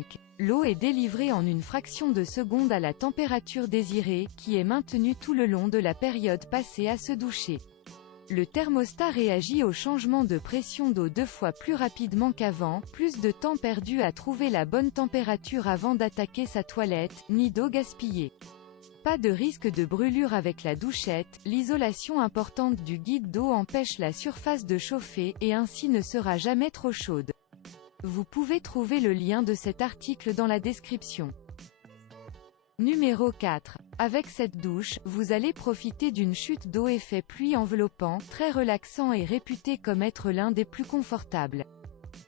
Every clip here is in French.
5. L'eau est délivrée en une fraction de seconde à la température désirée, qui est maintenue tout le long de la période passée à se doucher. Le thermostat réagit au changement de pression d'eau 2 fois plus rapidement qu'avant, plus de temps perdu à trouver la bonne température avant d'attaquer sa toilette, ni d'eau gaspillée. Pas de risque de brûlure avec la douchette, l'isolation importante du guide d'eau empêche la surface de chauffer, et ainsi ne sera jamais trop chaude. Vous pouvez trouver le lien de cet article dans la description. Numéro 4. Avec cette douche, vous allez profiter d'une chute d'eau effet pluie enveloppant, très relaxant et réputé comme être l'un des plus confortables.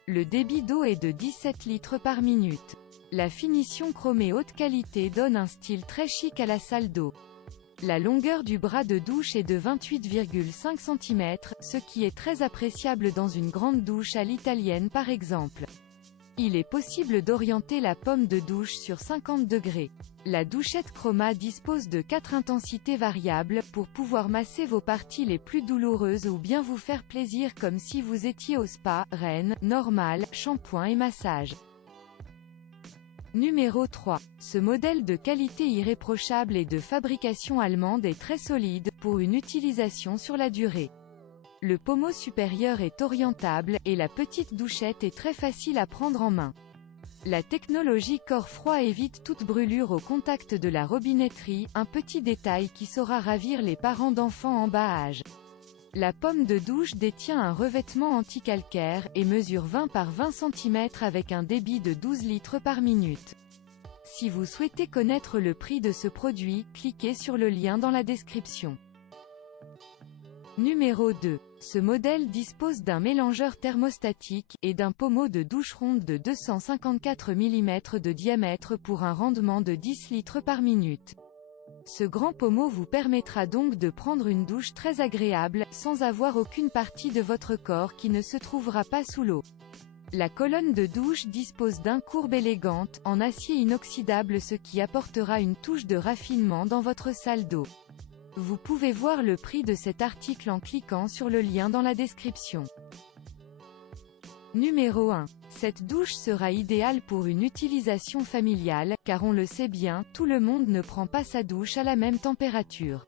Le débit d'eau est de 17 litres par minute. La finition chromée haute qualité donne un style très chic à la salle d'eau. La longueur du bras de douche est de 28,5 cm, ce qui est très appréciable dans une grande douche à l'italienne par exemple. Il est possible d'orienter la pomme de douche sur 50 degrés. La douchette Chroma dispose de 4 intensités variables, pour pouvoir masser vos parties les plus douloureuses ou bien vous faire plaisir comme si vous étiez au spa, Reine, normal, shampoing et massage. Numéro 3. Ce modèle de qualité irréprochable et de fabrication allemande est très solide, pour une utilisation sur la durée. Le pommeau supérieur est orientable, et la petite douchette est très facile à prendre en main. La technologie corps froid évite toute brûlure au contact de la robinetterie, un petit détail qui saura ravir les parents d'enfants en bas âge. La pomme de douche détient un revêtement anti-calcaire, et mesure 20 par 20 cm avec un débit de 12 litres par minute. Si vous souhaitez connaître le prix de ce produit, cliquez sur le lien dans la description. Numéro 2. Ce modèle dispose d'un mélangeur thermostatique, et d'un pommeau de douche ronde de 254 mm de diamètre pour un rendement de 10 litres par minute. Ce grand pommeau vous permettra donc de prendre une douche très agréable, sans avoir aucune partie de votre corps qui ne se trouvera pas sous l'eau. La colonne de douche dispose d'un courbe élégante, en acier inoxydable, ce qui apportera une touche de raffinement dans votre salle d'eau. Vous pouvez voir le prix de cet article en cliquant sur le lien dans la description. Numéro 1. Cette douche sera idéale pour une utilisation familiale, car on le sait bien, tout le monde ne prend pas sa douche à la même température.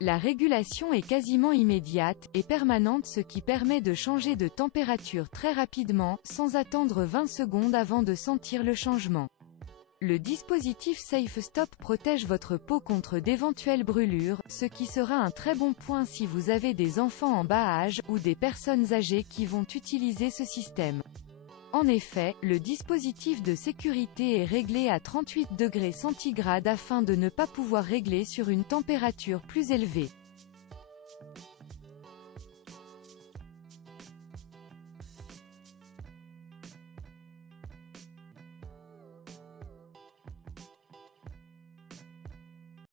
La régulation est quasiment immédiate, et permanente, ce qui permet de changer de température très rapidement, sans attendre 20 secondes avant de sentir le changement. Le dispositif Safe Stop protège votre peau contre d'éventuelles brûlures, ce qui sera un très bon point si vous avez des enfants en bas âge, ou des personnes âgées qui vont utiliser ce système. En effet, le dispositif de sécurité est réglé à 38 degrés centigrades afin de ne pas pouvoir régler sur une température plus élevée.